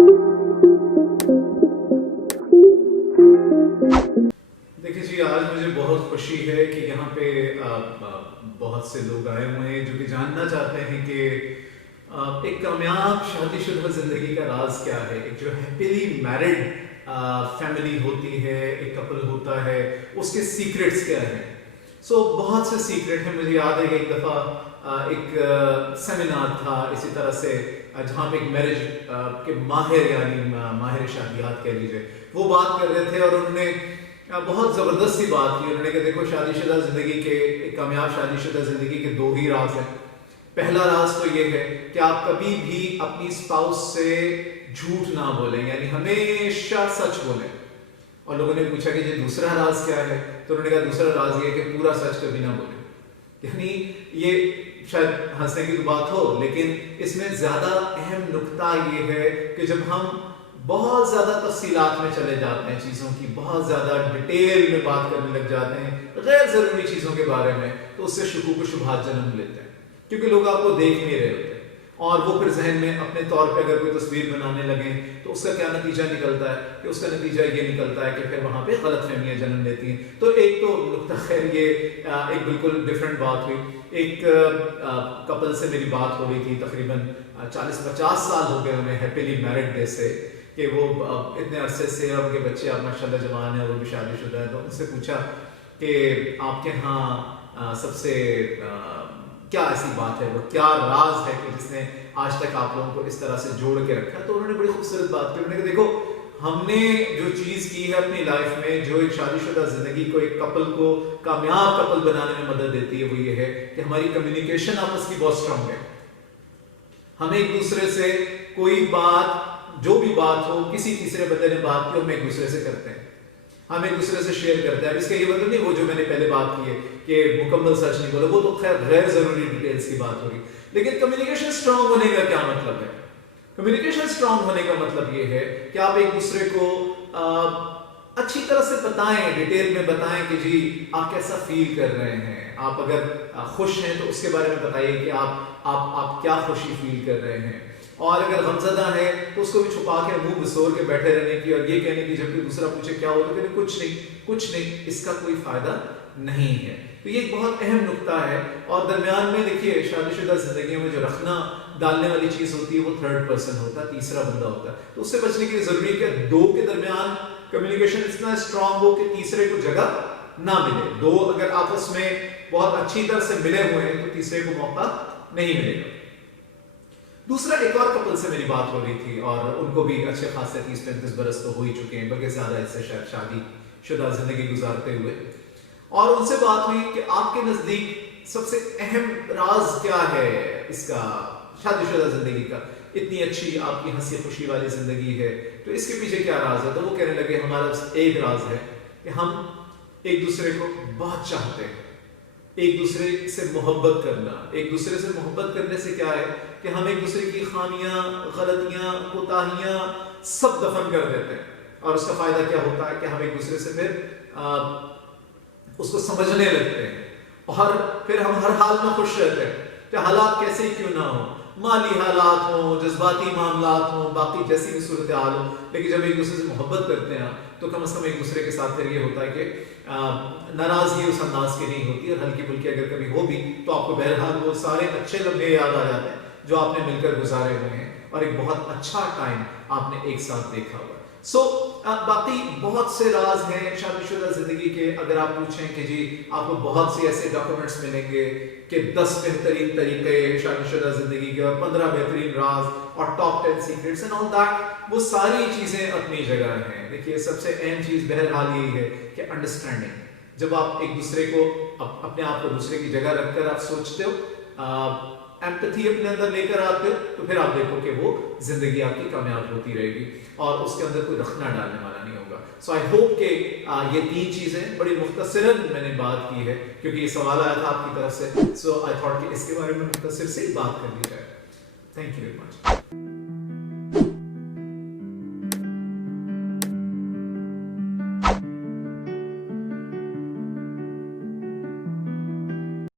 देखिए जी, आज मुझे बहुत खुशी है कि यहाँ पे बहुत से लोग आए हुए हैं जो कि जानना चाहते हैं कि एक कामयाब शादीशुदा ज़िंदगी का राज क्या है। एक जो हैप्पीली मैरिड फैमिली होती है, एक कपल होता है, उसके सीक्रेट्स क्या हैं। बहुत से सीक्रेट हैं। मुझे याद है कि एक दफ़ा एक सेमिनार था इसी तरह से, जहाँ पे एक मैरिज के माहिर यानी माहिर शादियात कह लीजिए, वो बात कर रहे थे और उन्होंने बहुत ज़बरदस्त सी बात की। उन्होंने कहा देखो, शादीशुदा ज़िंदगी के, एक कामयाब शादीशुदा ज़िंदगी के दो ही राज हैं। पहला राज तो ये है कि आप कभी भी अपनी स्पाउस से झूठ ना बोलें, यानी हमेशा सच बोलें। और लोगों ने पूछा कि ये दूसरा राज क्या है, तो उन्होंने कहा दूसरा राज ये है कि पूरा सच कभी ना बोलें। यानी ये शायद हंसने की तो बात हो, लेकिन इसमें ज़्यादा अहम नुक्ता ये है कि जब हम बहुत ज़्यादा तफसीलात में चले जाते हैं, चीज़ों की बहुत ज़्यादा डिटेल में बात करने लग जाते हैं गैर ज़रूरी चीज़ों के बारे में, तो उससे शुकूक व शुबहात जन्म लेते हैं, क्योंकि लोग आपको देख नहीं रहे होते। और वो फिर जहन में अपने तौर पे अगर कोई तस्वीर बनाने लगे तो उसका क्या नतीजा निकलता है कि उसका नतीजा ये निकलता है कि फिर वहाँ पे गलतफहमियां जन्म लेती हैं। तो एक तो नुक्ता, खैर ये एक बिल्कुल डिफरेंट बात हुई। एक कपल से मेरी बात हो रही थी, तकरीबन 40-50 साल हो गए उन्हें हैप्पीली मैरिड डे से, कि वो इतने अरसे से, उनके बच्चे अब माशाल्लाह जवान हैं, वो भी शादीशुदा है। तो उनसे पूछा कि आपके यहाँ सबसे क्या ऐसी बात है, वो क्या राज है कि जिसने आज तक आप लोगों को इस तरह से जोड़ के रखा। तो उन्होंने बड़ी खूबसूरत बात की। उन्होंने कहा देखो, हमने जो चीज की है अपनी लाइफ में, जो एक शादीशुदा जिंदगी को, एक कपल को कामयाब कपल बनाने में मदद देती है, वो ये है कि हमारी कम्युनिकेशन आपस की बहुत स्ट्रांग है। हम एक दूसरे से कोई बात, जो भी बात हो, किसी तीसरे बंदे ने बात की, हम एक दूसरे से करते हैं, हम एक दूसरे से शेयर करते हैं। अब इसका ये मतलब नहीं वो जो मैंने पहले बात की है कि मुकम्मल सच नहीं बोला, वो तो खैर गैर जरूरी डिटेल्स की बात होगी। लेकिन कम्युनिकेशन स्ट्रांग होने का क्या मतलब है? कम्युनिकेशन स्ट्रांग होने का मतलब ये है कि आप एक दूसरे को अच्छी तरह से बताएं, डिटेल में बताएं कि जी आप कैसा फील कर रहे हैं। आप अगर खुश हैं तो उसके बारे में बताइए कि आप क्या खुशी फील कर रहे हैं। और अगर गमज़दा है तो उसको भी छुपा के, मुंह बिसोर के बैठे रहने की और ये कहने की, जबकि दूसरा पूछे क्या हो, तो कहने कुछ नहीं, इसका कोई फायदा नहीं है। तो ये एक बहुत अहम नुक्ता है। और दरमियान में देखिए, शादीशुदा जिंदगी में जो रखना डालने वाली चीज होती है वो थर्ड पर्सन होता है, तीसरा बंदा होता है। तो उससे बचने के लिए जरूरी है कि दो के दरमियान कम्युनिकेशन इतना स्ट्रांग हो कि तीसरे को जगह ना मिले। दो अगर आपस में बहुत अच्छी तरह से मिले हुए हैं तो तीसरे को मौका नहीं मिलेगा। दूसरा, एक और कपल से मेरी बात हो रही थी और उनको भी अच्छे खासे 30-35 बरस तो हो ही चुके हैं, बल्कि ज्यादा इससे शायद, शादी शुदा जिंदगी गुजारते हुए। और उनसे बात हुई कि आपके नजदीक सबसे अहम राज क्या है इसका, शादीशुदा जिंदगी का। इतनी अच्छी आपकी हंसी खुशी वाली जिंदगी है, तो इसके पीछे क्या राज है? तो वो कहने लगे हमारा एक राज है कि हम एक दूसरे को बहुत चाहते हैं, एक दूसरे से मोहब्बत करना। एक दूसरे से मोहब्बत करने से क्या है कि हम एक दूसरे की खामियां, गलतियां, कोताहियां सब दफन कर देते हैं। और उसका फायदा क्या होता है कि हम एक दूसरे से फिर उसको समझने लगते हैं और फिर हम हर हाल में खुश रहते हैं, चाहे हालात कैसे ही क्यों ना हो, माली हालात हो, जज्बाती मामलात हो, बाकी जैसी भी सूरत हाल हो। लेकिन जब एक दूसरे से मोहब्बत करते हैं तो कम से कम एक दूसरे के साथ फिर ये होता है कि नाराजगी उस अंदाज की नहीं होती, और हल्की फुल्की अगर कभी हो भी तो आपको बहरहाल वो सारे अच्छे लम्हे याद आ जाते हैं जो आपने मिलकर गुजारे हुए हैं और एक बहुत अच्छा टाइम आपने एक साथ देखा हुआ। बाकी बहुत से राज हैं शादीशुदा जिंदगी के। अगर आप पूछें कि जी आपको बहुत से ऐसे डॉक्यूमेंट्स मिलेंगे कि 10 बेहतरीन तरीके शादीशुदा जिंदगी के और 15 बेहतरीन राज और top 10 secrets and all that, वो सारी चीजें अपनी जगह हैं। देखिए, सबसे अहम चीज बहरहाल यही है कि अंडरस्टैंडिंग। जब आप एक दूसरे को, अपने आप को दूसरे की जगह रखकर आप सोचते हो, एम्पैथी अपने अंदर लेकर आते हो, तो फिर आप देखो कि वो जिंदगी आपकी कामयाब होती रहेगी और उसके अंदर कोई रखना डालने वाला नहीं होगा। सो आई होप कि ये 3 चीजें बड़ी मुख्तसरन मैंने बात की है, क्योंकि ये सवाल आया था आपकी तरफ से। सो आई थॉट कि इसके बारे में मुख्तसर से बात कर ली जाए। Thank you very much.